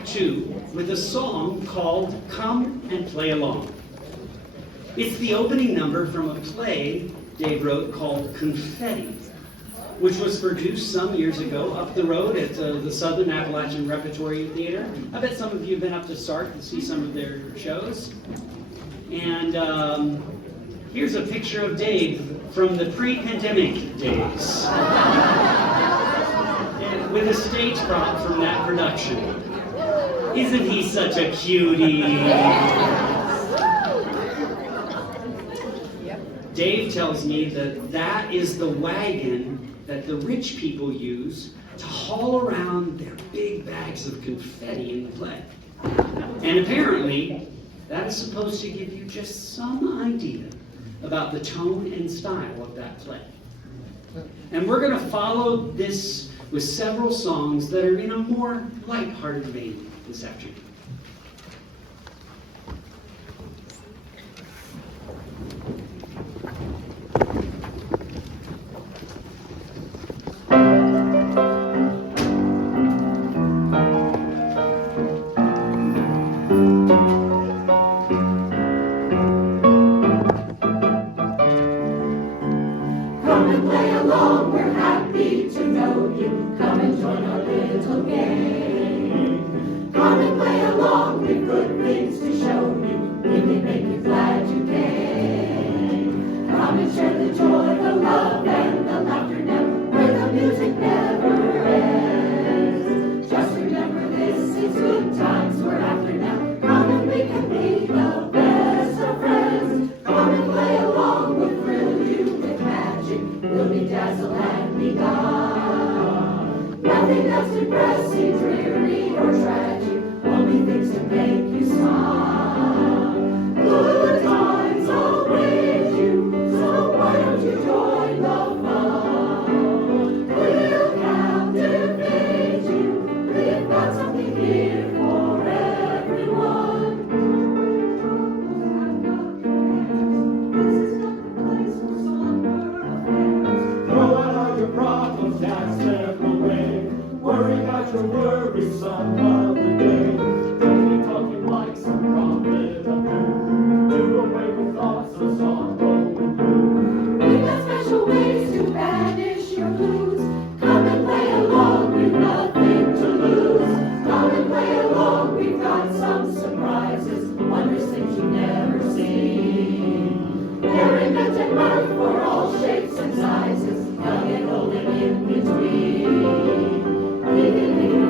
Act 2 with a song called Come and Play Along. It's the opening number from a play Dave wrote called Confetti, which was produced some years ago up the road at the Southern Appalachian Repertory Theater. I bet some of you have been up to SART to see some of their shows. And here's a picture of Dave from the pre-pandemic days with a stage prop from that production. Isn't he such a cutie? Dave tells me that that is the wagon that the rich people use to haul around their big bags of confetti in the play. And apparently, that is supposed to give you just some idea about the tone and style of that play. And we're going to follow this with several songs that are in a more lighthearted vein this afternoon.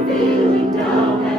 Feeling down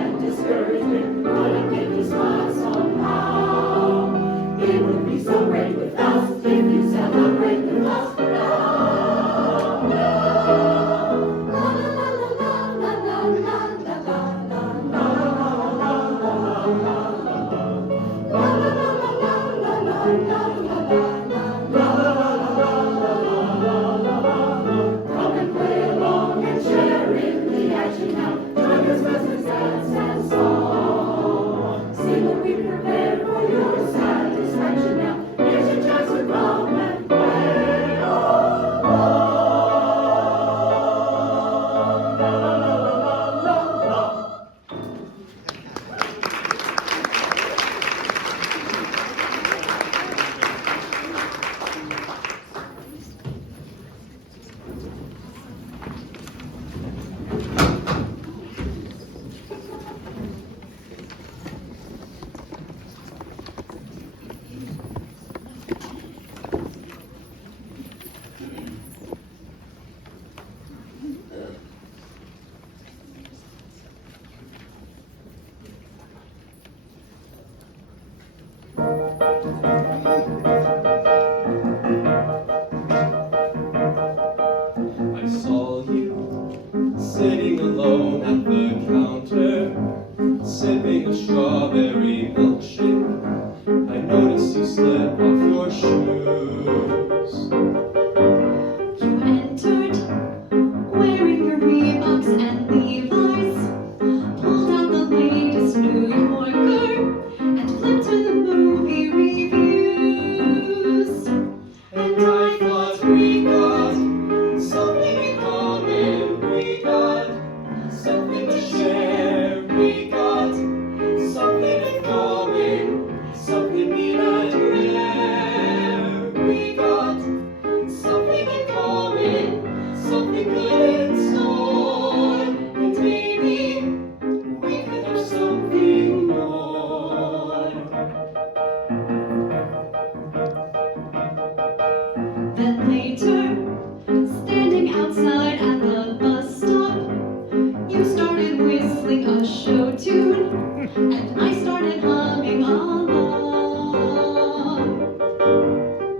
a show tune, and I started humming along.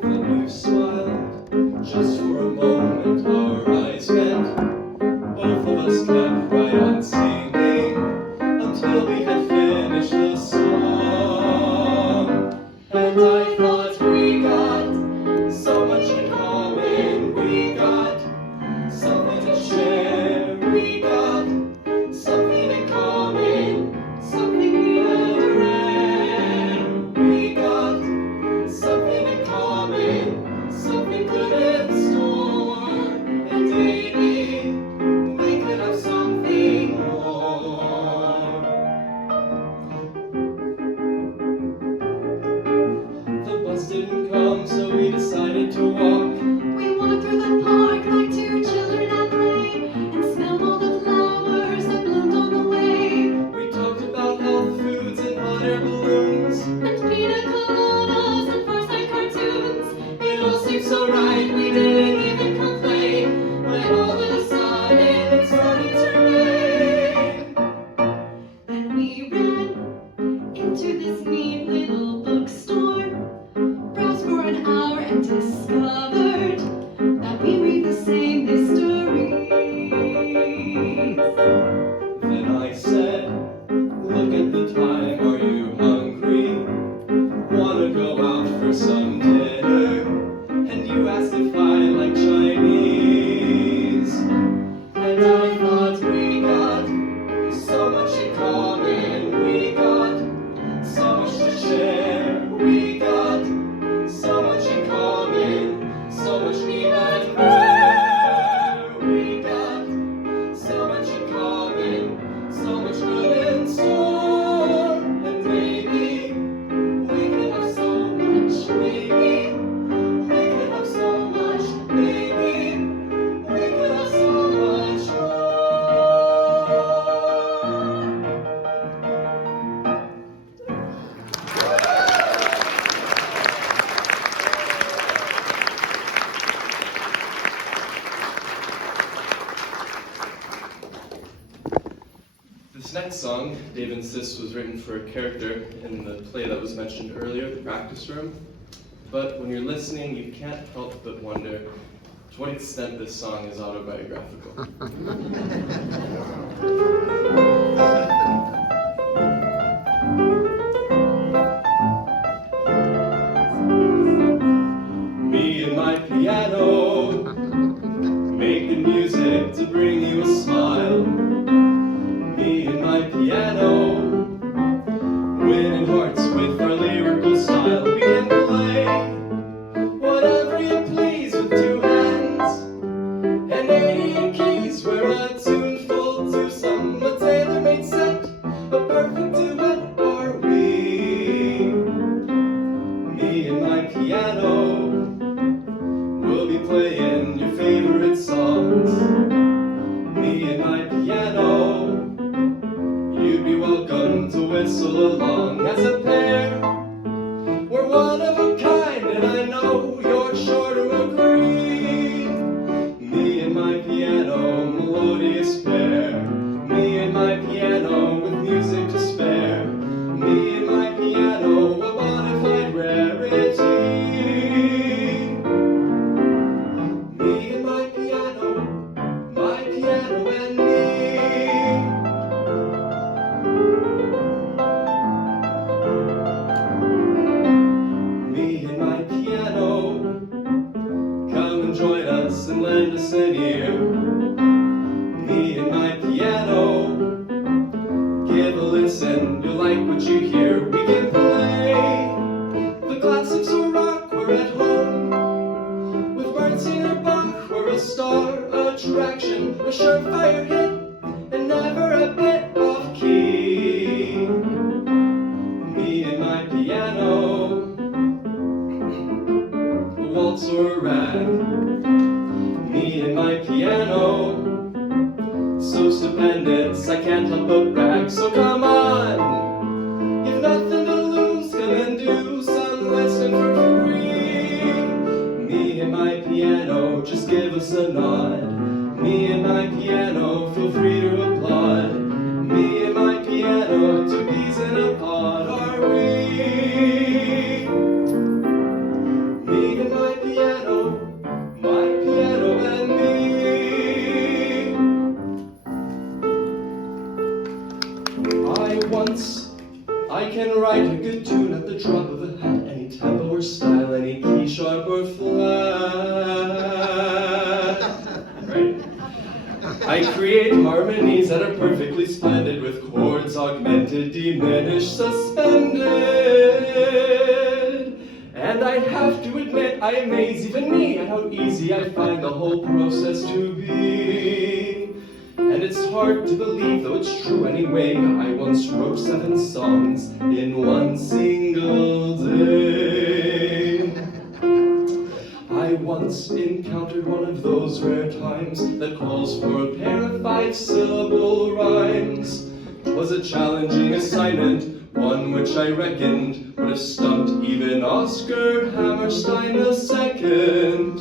Then you smiled, just for a moment our eyes met. Both of us kept right on singing until we had finished the song. And I thought we got so much in common, we got something to share, we got something in common, something we had rare. We got something in common, something good in store, and maybe we could have something more. The bus didn't come, so we decided to walk. We walked through the park like two children at play, and smelled all the flowers that bloomed on the way. We talked about health foods and hot air balloons. And pina coladas and Farsight cartoons. It all seemed so right, we didn't even complain, when all of a sudden it started to rain. And we ran into this neat little bookstore, browsed for an hour and discovered that we read the same histories. Then I said, look at the time, are you hungry? Wanna go out for some dinner? And you asked if I like Chinese. And I thought we got so much in common, we got so much to share, we got so much in common, so much we had rare. We got so much in common, so much good in store, and maybe we could have so much, maybe we could have so much, maybe we could have so much more. This next song, Dave insists, was written for a character in the play that was mentioned earlier, The Practice Room. But when you're listening, you can't help but wonder to what extent this song is autobiographical. Me and my piano, making music to bring you a smile. Me and my piano, winning hearts with our lyrical style. We can play whatever you please with two hands and 88 keys. We're a tuneful twosome, a tailor-made set, a perfect duet are we. Me and my piano, we'll be playing your favorite songs. Me and my piano, you'd be welcome to whistle along. As a pair, we're one of a kind, and I know you're sure to agree. Me and my piano, melodious pair. Me and my piano, with music to spare. Me and my piano, a bona fide rarity. Me and my piano and me. Me and my piano, come and join us and lend us an ear. Me and my piano, give a listen, you'll like what you hear. We can play the classics or rock, we're at home. With Bernstein or Bach, we're a star attraction, a surefire hit, and never a bit off key. Me and my piano, a waltz or a rag. Me and my piano, so stupendous, I can't help but brag. So come on, you've nothing to lose, come and do some listening for free. Me and my piano, just give us a nod. Me and my piano, feel free to applaud. Me and my once. I can write a good tune at the drop of a hat, any tempo or style, any key, sharp or flat. Right? I create harmonies that are perfectly splendid, with chords augmented, diminished, suspended. And I have to admit, I amaze even me at how easy I find the whole process to be. And it's hard to believe, though it's true anyway, I once wrote 7 songs in one single day. I once encountered one of those rare times that calls for a pair of 5-syllable rhymes. 'Twas a challenging assignment, one which I reckoned would have stumped even Oscar Hammerstein II.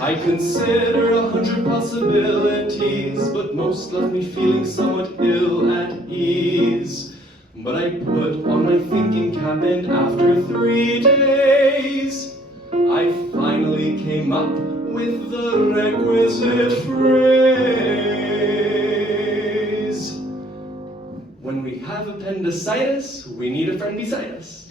I consider 100 possibilities, but most left me feeling somewhat ill at ease. But I put on my thinking cap, and after 3 days, I finally came up with the requisite phrase. When we have appendicitis, we need a friend beside us.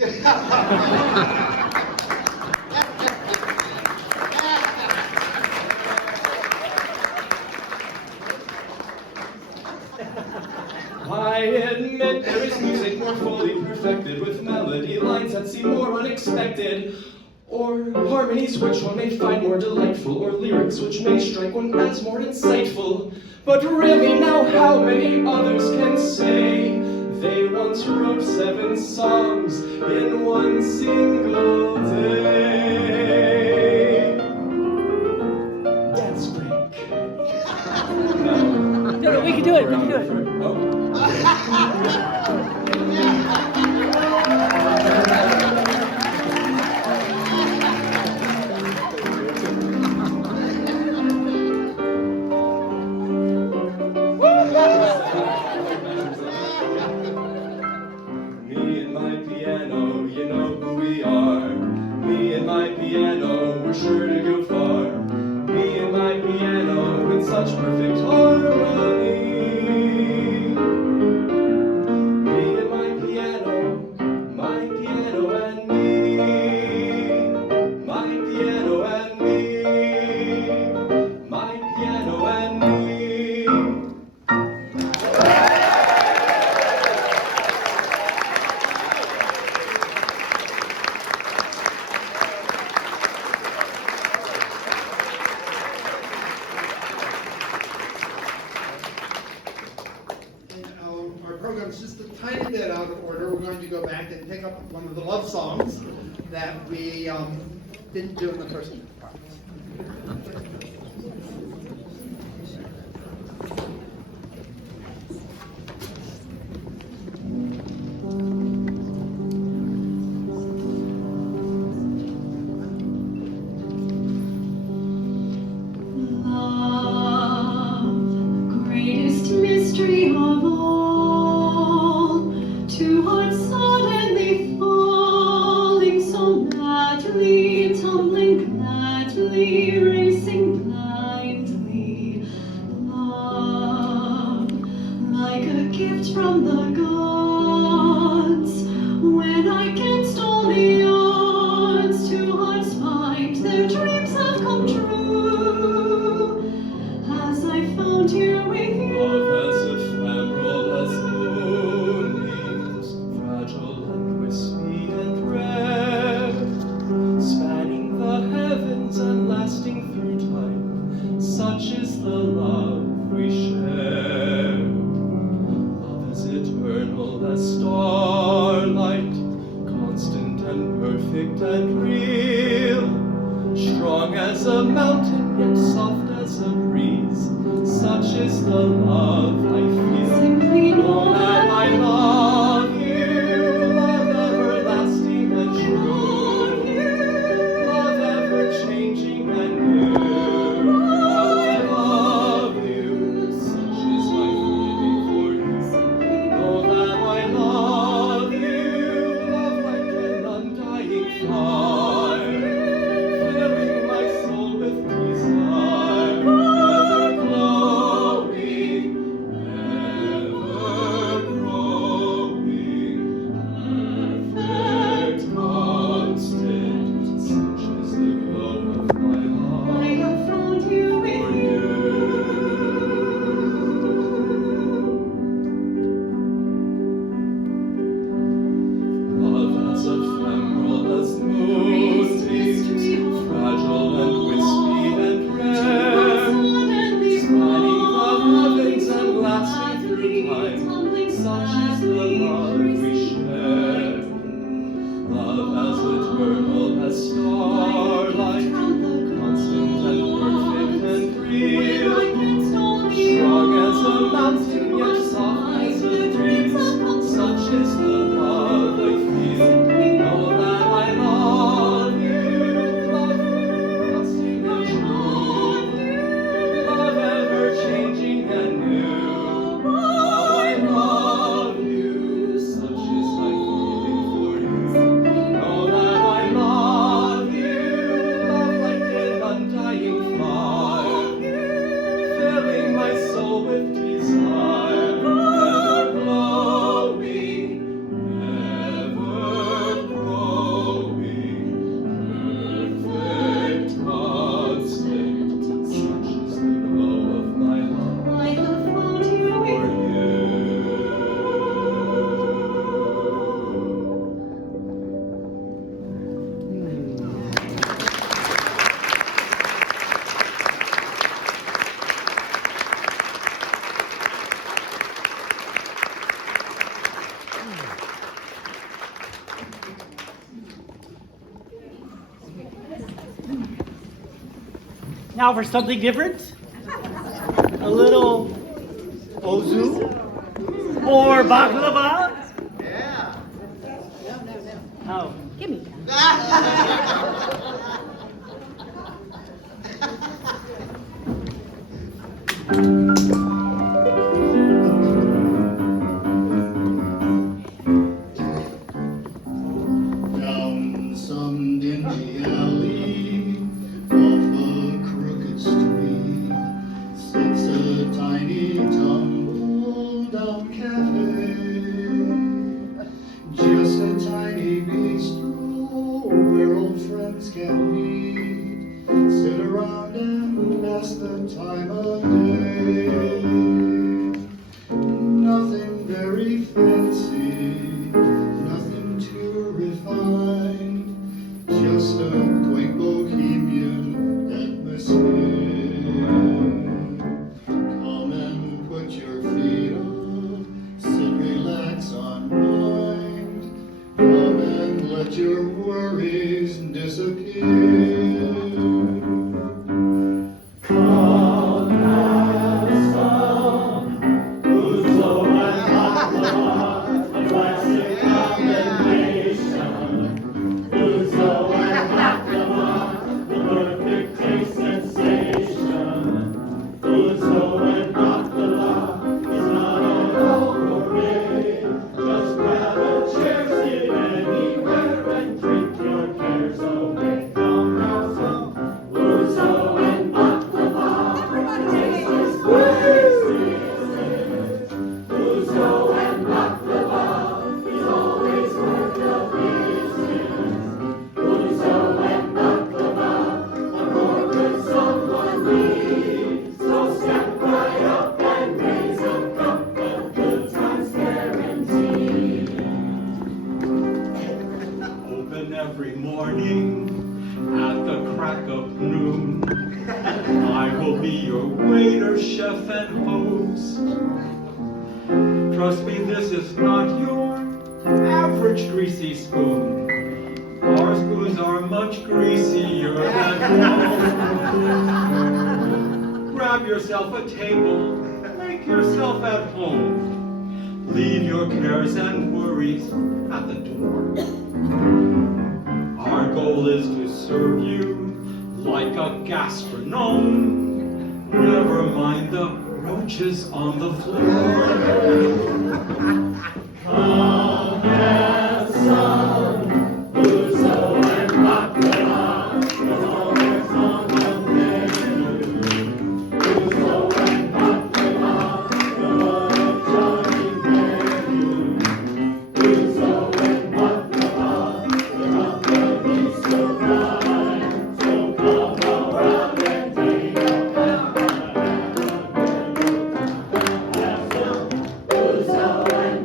I admit there is music more fully perfected, with melody lines that seem more unexpected, or harmonies which one may find more delightful, or lyrics which may strike one as more insightful. But really now, how many others can say they once wrote 7 songs in one single day? Dance break. No, we can do it. We can do it. Oh. Me and my piano, you know who we are. Me and my piano, we're sure to go far. Me and my piano in such perfect harmony. Me and my piano and me. My piano and me. My piano and me. Our program's just a tiny bit out of order. We're going to go back and pick up one of the love songs that we didn't do in the first part. Love, greatest mystery of all, 2 hearts suddenly falling so madly, tumbling gladly, racing blindly. Love, like a gift from the gods, when against all the odds, 2 hearts find their dreams have come true. As I found here with you. Love as ephemeral as moonbeams, fragile and wispy and rare, spanning the heavens and lasting through time. Such is the love we share. Love is eternal as starlight, constant and perfect and real, strong as a mountain, yet soft as a breeze. Such is the love I feel. Simply Know that I love you, love everlasting and true, love ever changing and new. How I love you, such is my feeling for you. Know that I love you, love like an undying fire, filling my soul with desire, ever glowing, ever the love we share. Love as eternal as starlight, constant and perfect and real. Strong as a mountain, yet soft as a breeze. Such is the love I feel. Know that I love you, constant and true. Love ever changing and new. How I love you, such is my feeling for you. Know that I love you, love like an undying fire, filling my soul with desire, ever glowing, ever growing, perfect, constant. Such is the glow of my love I have found you for you. Now for something different, a little ozu or baklava. Yeah. Oh, Gimme. Down some dingy alley, off a crooked street, sits a tiny tumble-down cafe. Just a tiny bistro where old friends can meet, sit around and pass the time of day. Nothing very fancy, nothing too refined, just a quaint bohemian atmosphere. Come and put your feet up, sit, relax, unwind. Come and let your worries disappear. Come have some Uzo and baklava, a classic combination. Uzo and baklava, the perfect taste sensation. Uzo and baklava is not at all gourmet. Just grab a chair, sit anywhere, and drink your cares away. Come have some Uzo and baklava. Taste is tasty. Uzo and baklava is always worth the business. Uzo and baklava are more than someone needs. So step right up and raise a cup, a good time's guaranteed. Open every morning at the crack of noon. I will be your waiter, chef, and host. Trust me, this is not your average greasy spoon. Our spoons are much greasier than most. Grab yourself a table, make yourself at home. Leave your cares and worries at the door. Our goal is to serve you like a gastronome. Never mind the roaches on the floor. Come have some Uzo and baklava, it's always on the menu. Uzo and baklava, the one-of-a-kind menu. Uzo and baklava, they're not the so fine. So come around and take a pound. Have some Uzo and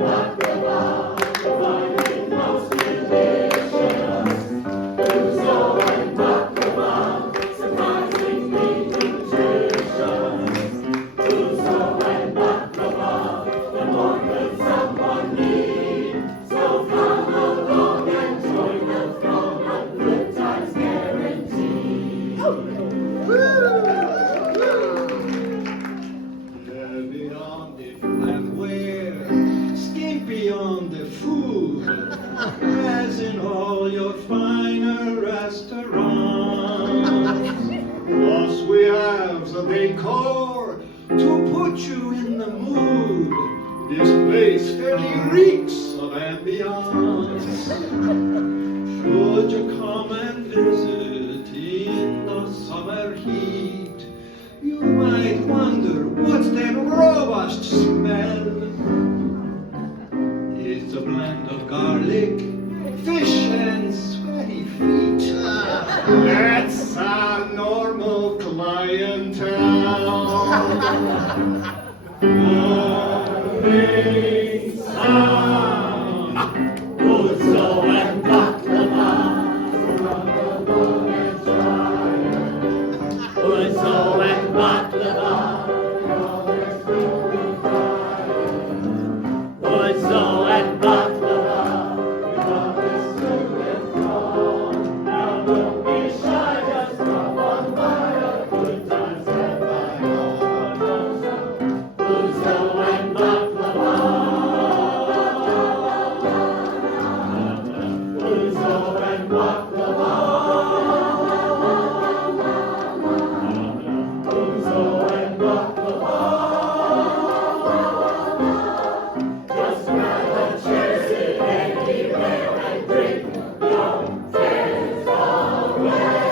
beyond the food, as in all your finer restaurants. Plus we have the decor to put you in the mood. This place fairly reeks of ambiance. Should you come and visit in the summer heat, you might wonder what's that robust smell. It's a blend of garlic, fish, and sweaty feet. That's our normal clientele. Morning sun, Uzo and baklava, Uzo and baklava, Uzo and baklava. Now don't be shy, just come on by. Good times have I Uzo and baklava. Uzo and baklava. Uzo and baklava. Just grab a chair, sit anywhere and drink your cares away.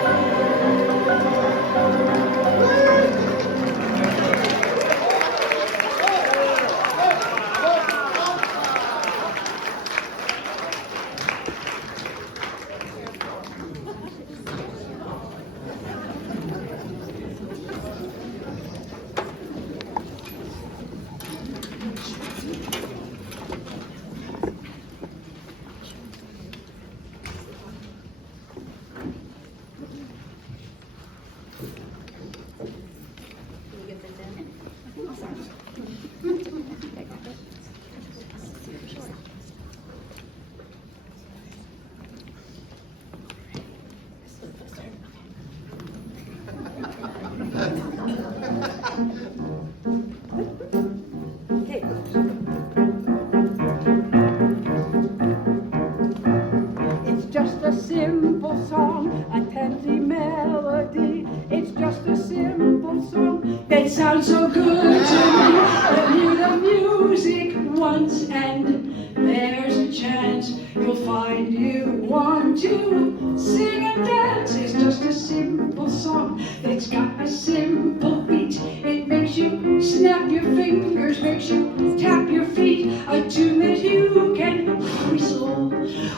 It's just a simple song, a penny melody. It's just a simple song that sounds so good to me. But hear the music once and there's a chance you'll find you want to sing and dance. It's just a simple song that's got a simple beat. It makes you snap your fingers, makes you tap your feet. A tune that you can whistle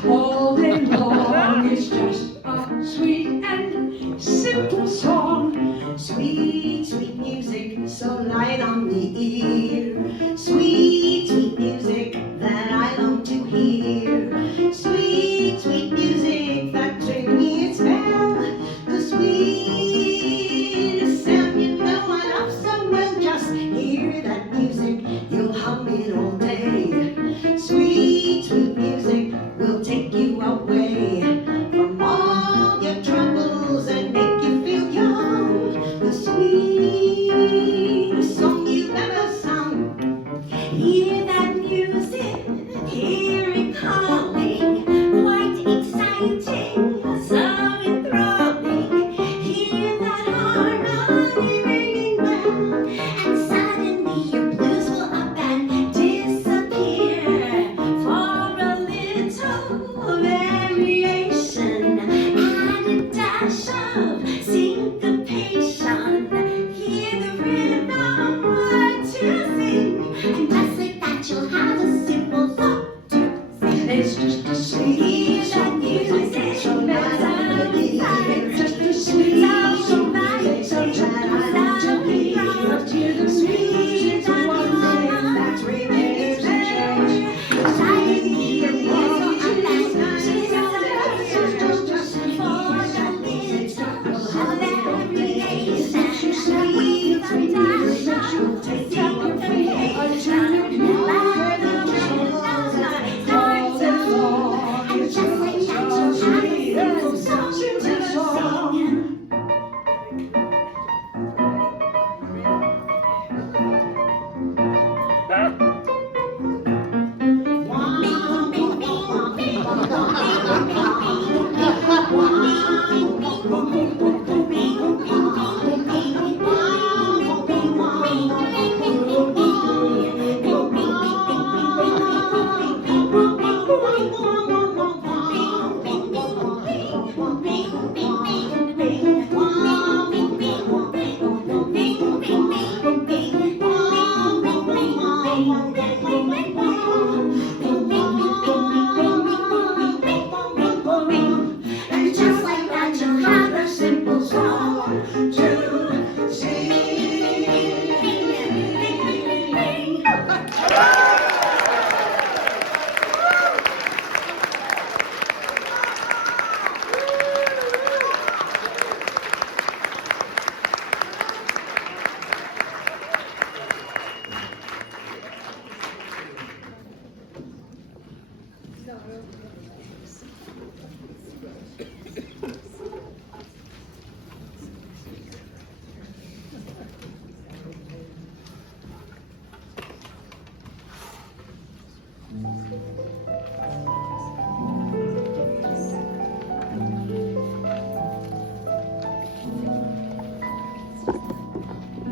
all day long. It's just a sweet and simple song. Sweet, sweet music, so light on the ear. Sweet, sweet music that I long to hear. Sweet, sweet music that turns me its spell. The sweetest sound you know I love so well. Just hear that music, you'll hum it all day. Sweet, sweet music will take you away from all your troubles and make you feel young. The sweetest song you've ever sung. Hear that music, hear it calling, quite exciting, so enthralling. Hear that harmony ringing well, and suddenly your blues will up and disappear. For a little variation and a dash of syncopation. Hear the rhythm to sing, and just like that you'll have a simple song to sing. It's just a sweet Hear that music, so melody, just a sweet so song. magic, so That I love to hear. Let's hear the music one day. that's ringing its bells. Suddenly your blues will up and just for the little, you'll have a variation. Sweet, sweet music, you'll take you away. A tune that you can whistle all day long. And just like that, you have a simple song to sing.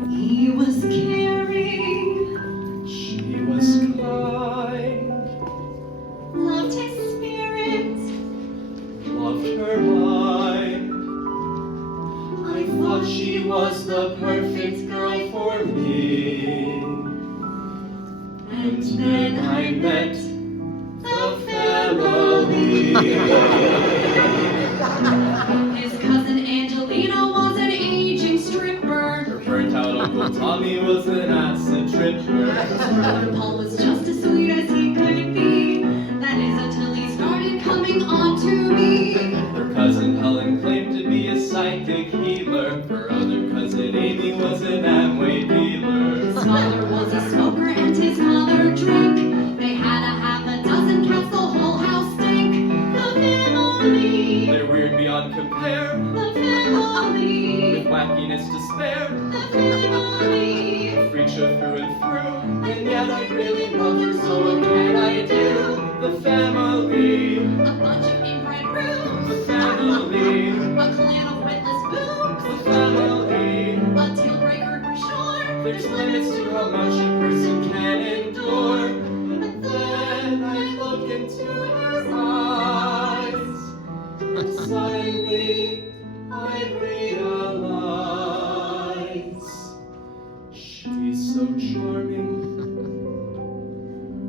He was caring, She was kind, loved his spirit. loved her mind. I thought she was the perfect girl for me. And then I met the family. His cousin Angelina was an aging stripper. Her burnt out Uncle Tommy was an acid tripper. Brother Paul was just as sweet as he could be. That is until he started coming on to me. Her cousin Helen claimed to be a psychic healer. Her other cousin Amy was an Amway dealer. His father was a smoker and his mother drank. They had a half a dozen cats, the whole house stank. The family, They're weird beyond compare, the family, with wackiness to spare. the family. A freak show through and through, and yet I really love her, so what can I do? The family, A bunch of inbred rooms, the family, a clan of witless boobs, the family. a deal breaker for sure. There's limits to how much a person can endure. But then I look into her eyes, and suddenly I realize she's so charming.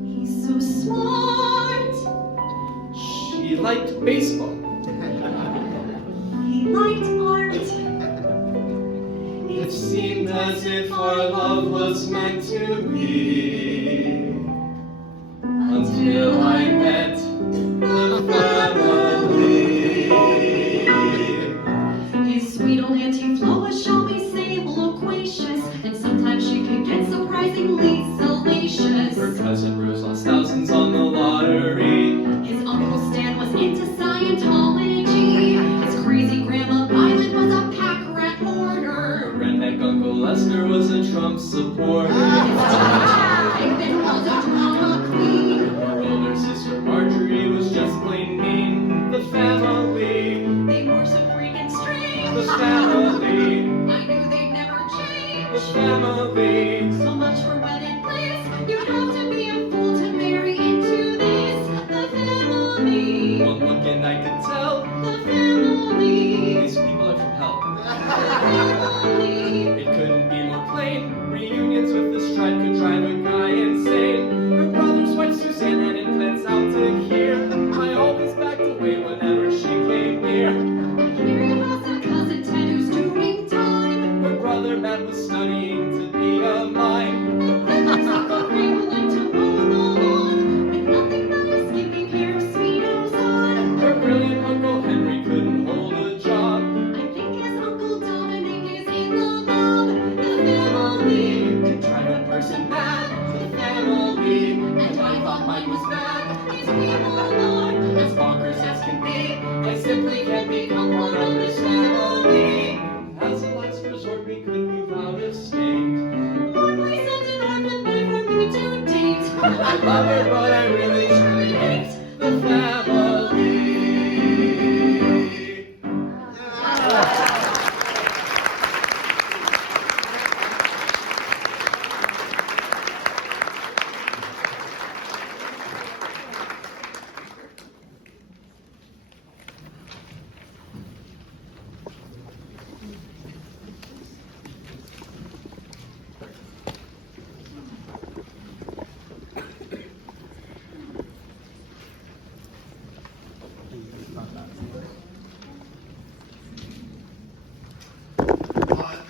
He's so smart, She liked baseball. he liked art. It seemed as if our love was meant to be, until I met the family. His sweet old Auntie Flo was, shall we say, loquacious, and sometimes she could get surprisingly salacious. Her cousin Bruce lost thousands on the lottery. His Uncle Stan was into Scientology. His crazy grandma Violet was a pack rat hoarder. Her redneck Uncle Lester was a Trump supporter. David was a drama queen. Her older sister Marjorie was just plain mean. The family, They were so freaking strange. the family, I knew they'd never change. the family. So much for wedded bliss. You'd have to be a fool to marry into this. The family, One look and I could tell the family, these people are from hell. the family. It couldn't be more plain. Reunions with the stride could drive a guy insane. Her brother's wife Suzanne had implants out to here. I always backed away whenever she came near. Here you have a cousin Ted who's doing time. Her brother Matt was studying to be a mime. There's a green who like to mow the lawn with nothing but a skimpy pair of speedos on. Her brilliant Uncle Henry couldn't hold a job. I think his Uncle Dominic is in the mob. The family, To drive a person mad. The family. and I thought mine was bad. These people are As bonkers as can be, I simply can't become part of this family. As a last resort, we could move out of state. Lord, please send an orphan boy for me to date. I love her, but I really truly hate the family.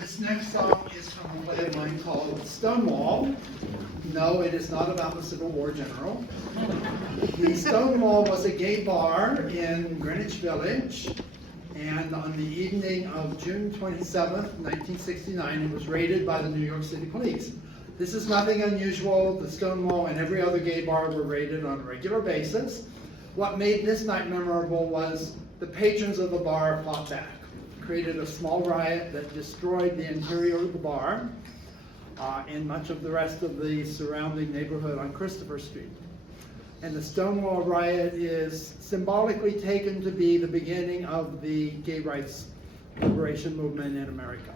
This next song is from a play of mine called Stonewall. No, it is not about the Civil War general. The Stonewall was a gay bar in Greenwich Village, and on the evening of June 27th, 1969, it was raided by the New York City Police. This is nothing unusual. The Stonewall and every other gay bar were raided on a regular basis. What made this night memorable was the patrons of the bar fought back, created a small riot that destroyed the interior of the bar and much of the rest of the surrounding neighborhood on Christopher Street. And the Stonewall riot is symbolically taken to be the beginning of the gay rights liberation movement in America.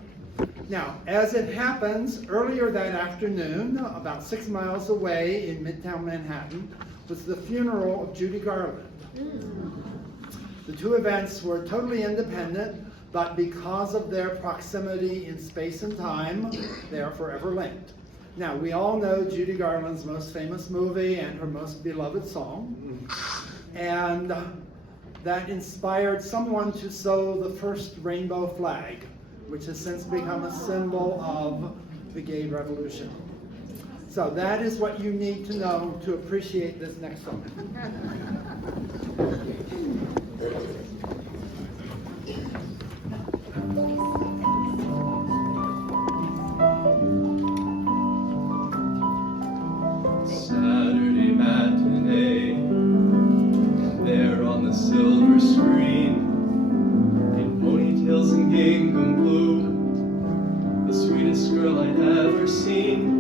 Now, as it happens, earlier that afternoon, about 6 miles away in Midtown Manhattan, was the funeral of Judy Garland. The two events were totally independent, but because of their proximity in space and time, they are forever linked. Now, we all know Judy Garland's most famous movie and her most beloved song, and that inspired someone to sew the first rainbow flag, which has since become a symbol of the gay revolution. So that is what you need to know to appreciate this next song. Saturday matinee, and there on the silver screen, in ponytails and gingham blue, the sweetest girl I'd ever seen.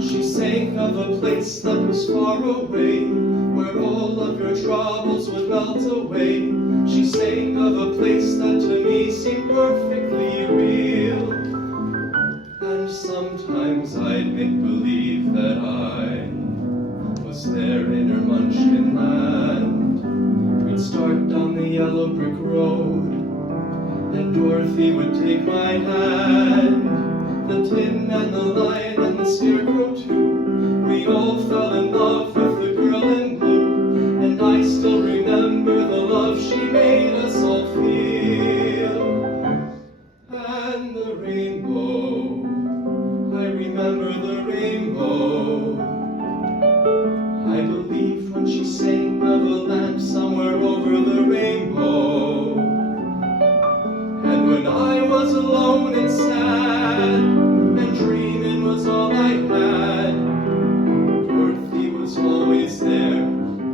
She sang of a place that was far away, where all of your troubles would melt away. She sang of a place that to me seemed perfectly real. And sometimes I'd make believe that I was there in her munchkin land. We'd start down the yellow brick road, and Dorothy would take my hand. The Tin Man, the Lion, and the Scarecrow too, we all fell in love with the girl in blue. And I still remember the love she made us all feel. And the rainbow, I remember the rainbow. I believed when she sang of a lamp somewhere over the rainbow. And when I was alone and sad, and dreaming was all I had, Dorothy was always there,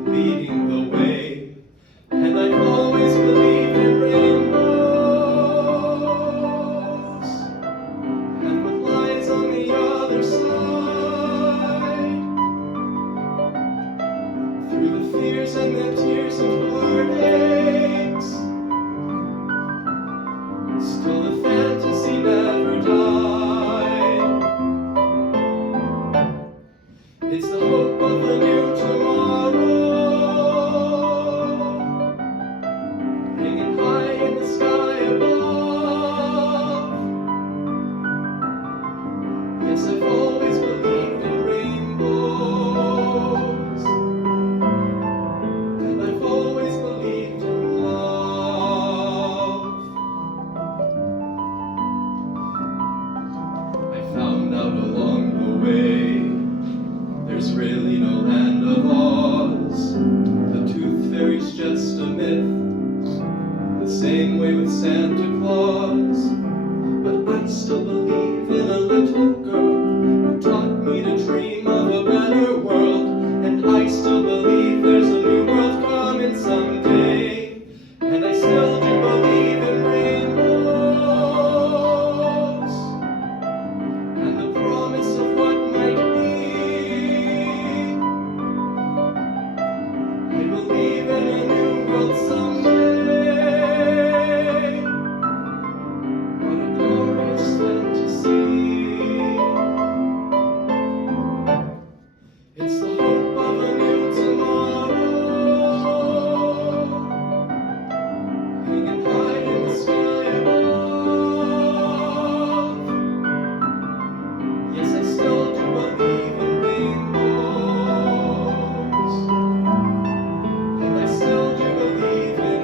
leading the way. And I've always believed in rainbows, and what lies on the other side, through the fears and the tears and heartaches, still the fantasy never died. It's the hope of a new tomorrow, hanging high in the sky above. Yes, I've always believed in rainbows, and I've always believed in love. I found out along the way, there's really no land of Oz. The tooth fairy's just a myth, the same way with Santa Claus. But I still believe in a little girl who taught me to dream of a better world. And I still believe there's a new world coming someday. And I still do believe in rainbows, and the promise of what might be. I believe in a new world someday. What a glorious fantasy. It's the hope of a new tomorrow, hanging high in the sky above. Yes, I still do believe in rainbows, and I still do believe in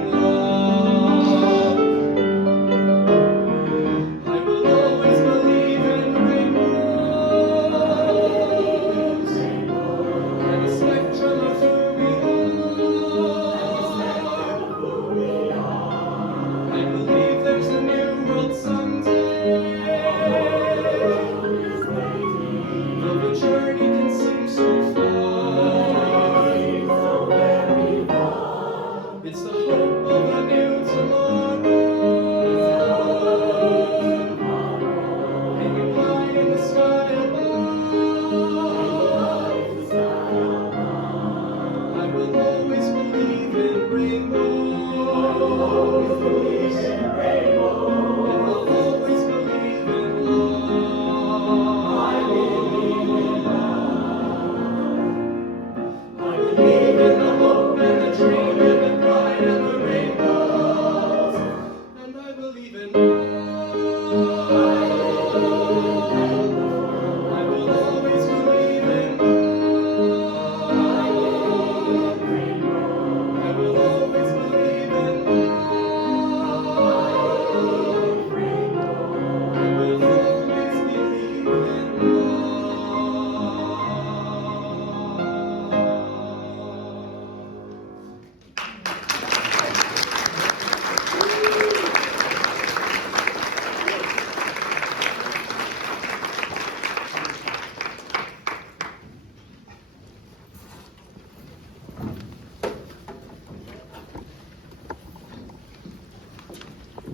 believe in rainbows. Always believe in rainbows. And I'll always believe in love. I believe in love. I believe in the hope and the dream and the pride and the rainbows. And I believe in I will always believe in I will always believe in I will always believe in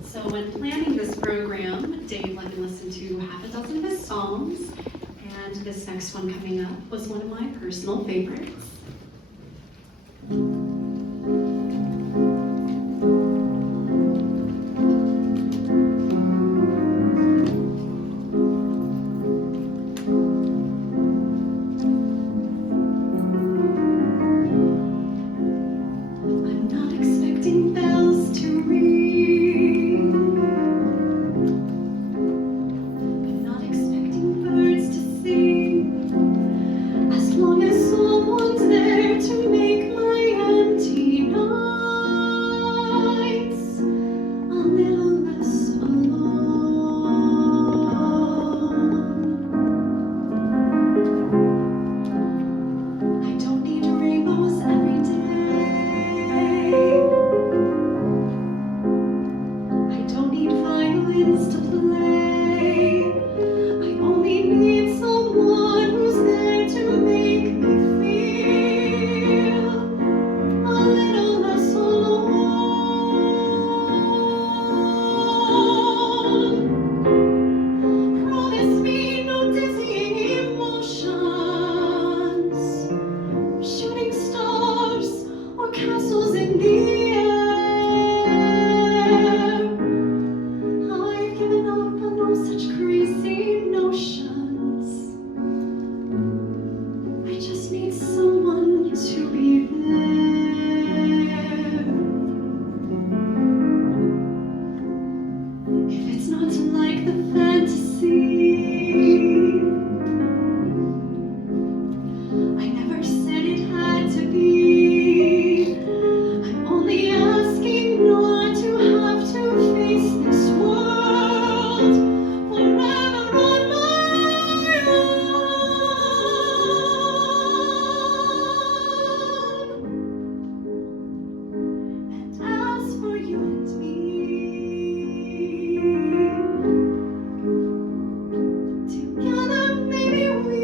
So when planning this program, Dave let me listen to half a dozen of his songs, and this next one coming up was one of my personal favorites. I'm not expecting bells to ring. I'm not expecting birds to sing. As long as someone's there to make my empty nights a little less alone. I don't need rainbows every day. I don't need violins to play. I only need someone who's there to make me feel a little less alone. Promise me no dizzying emotions, shooting stars or castles in the air. I've given up on all such crazy notions. I just need someone to be there. If it's not like the fantasy, I never said it had to be. I'm only asking not to have to face this world forever on my own. And as for you and me, together maybe we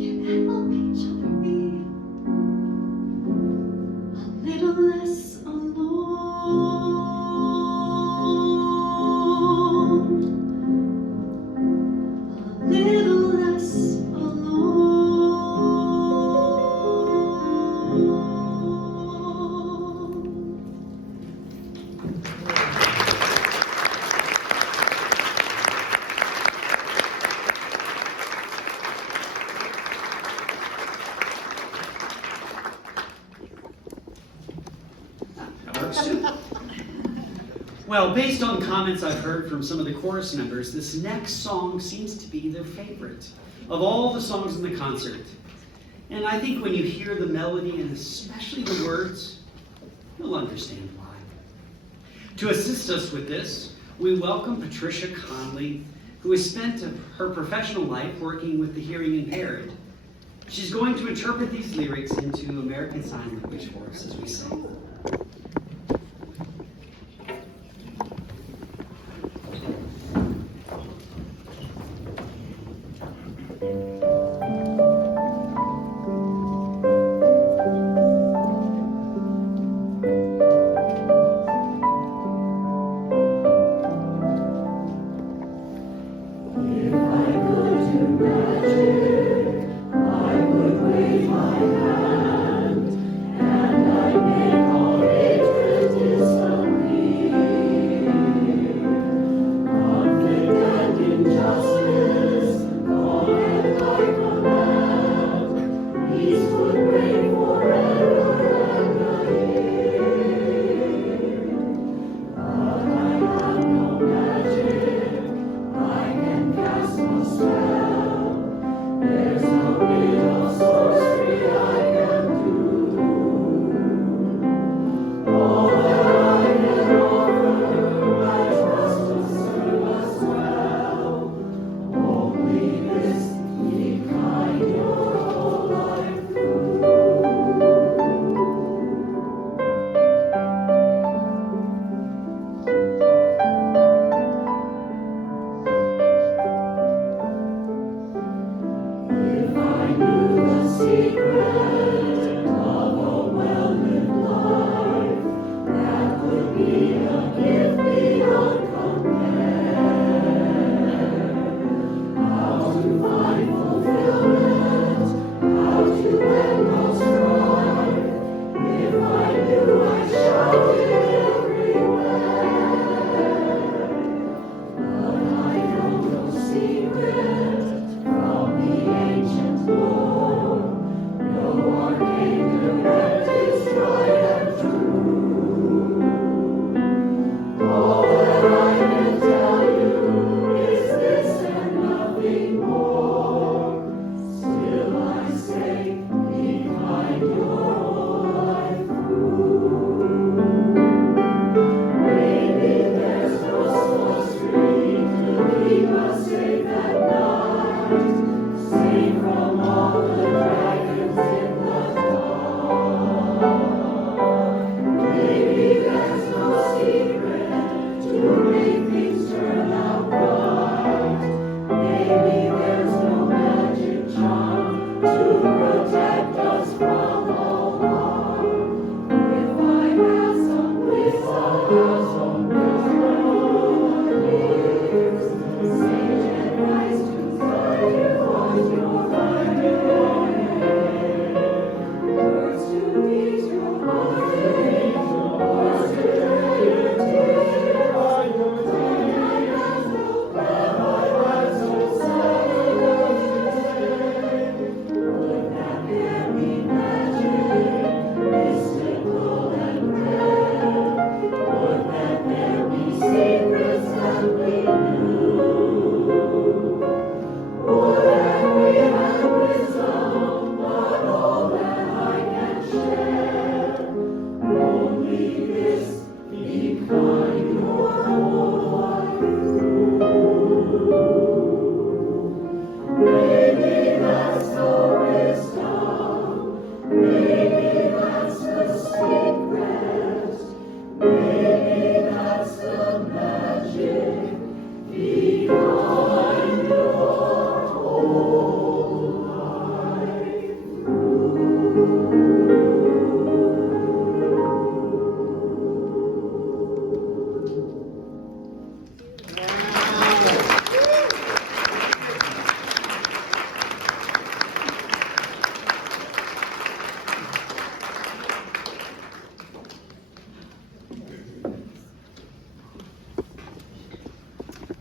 can help each other be a little less alone. A little less That works too. Well, based on comments I've heard from some of the chorus members, this next song seems to be their favorite of all the songs in the concert. And I think when you hear the melody and especially the words, you'll understand why. To assist us with this, we welcome Patricia Conley, who has spent her professional life working with the hearing impaired. She's going to interpret these lyrics into American Sign Language for us as we sing. If I could do magic, I would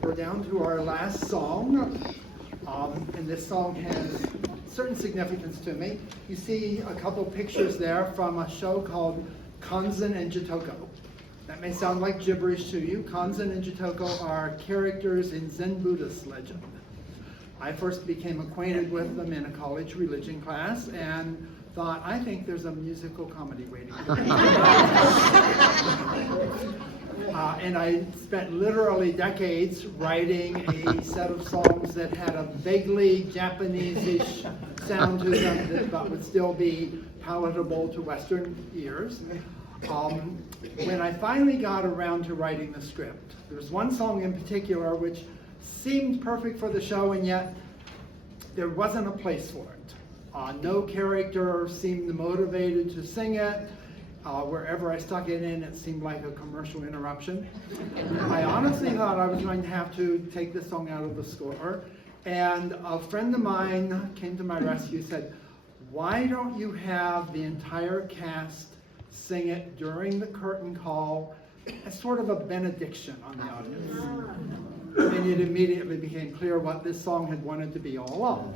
We're down to our last song, and this song has certain significance to me. You see a couple pictures there from a show called Kanzen and Jitoko. That may sound like gibberish to you. Kanzen and Jitoko are characters in Zen Buddhist legend. I first became acquainted with them in a college religion class and thought, I think there's a musical comedy waiting for me. And I spent literally decades writing a set of songs that had a vaguely Japanese-ish sound to them but would still be palatable to Western ears. When I finally got around to writing the script, there was one song in particular which seemed perfect for the show, and yet there wasn't a place for it. No character seemed motivated to sing it. Wherever I stuck it in, it seemed like a commercial interruption. I honestly thought I was going to have to take this song out of the score, and a friend of mine came to my rescue, said, why don't you have the entire cast sing it during the curtain call as sort of a benediction on the audience? And it immediately became clear what this song had wanted to be all along.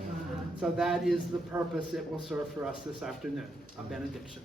So that is the purpose it will serve for us this afternoon, a benediction.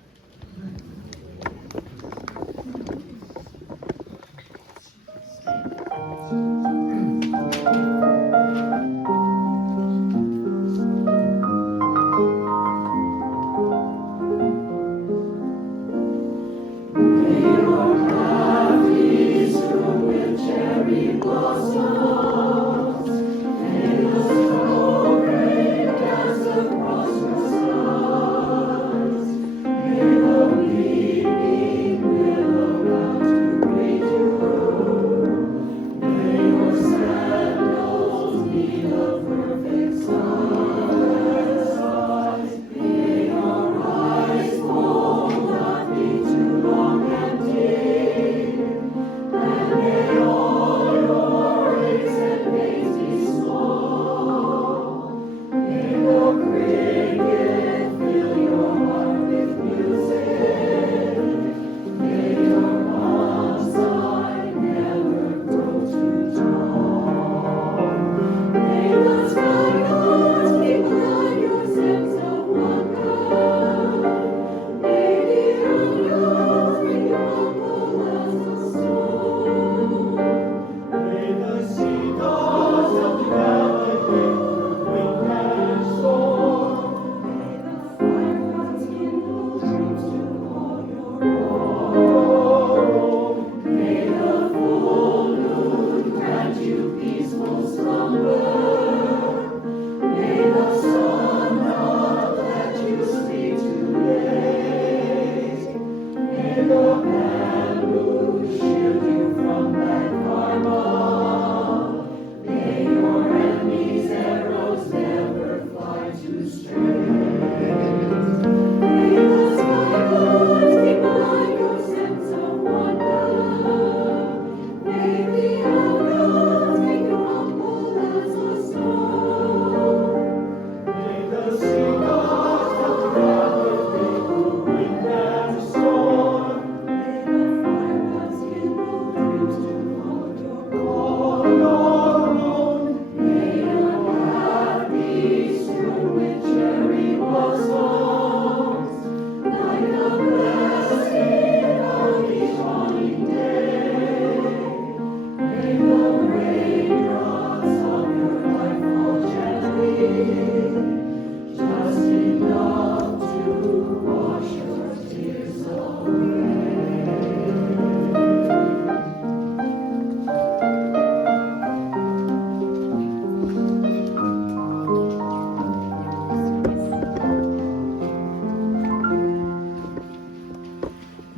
wash your tears away.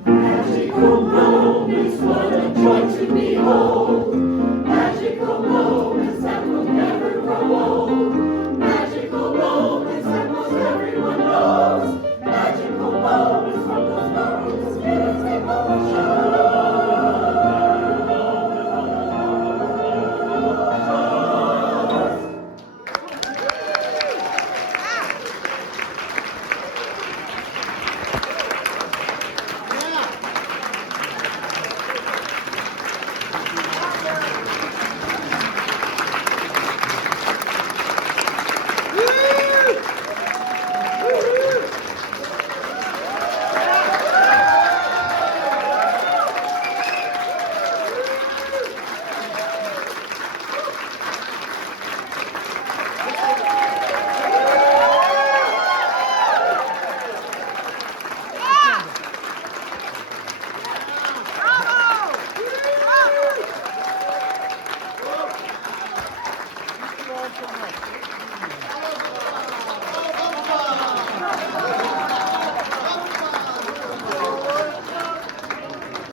Magical moments, what a joy to behold.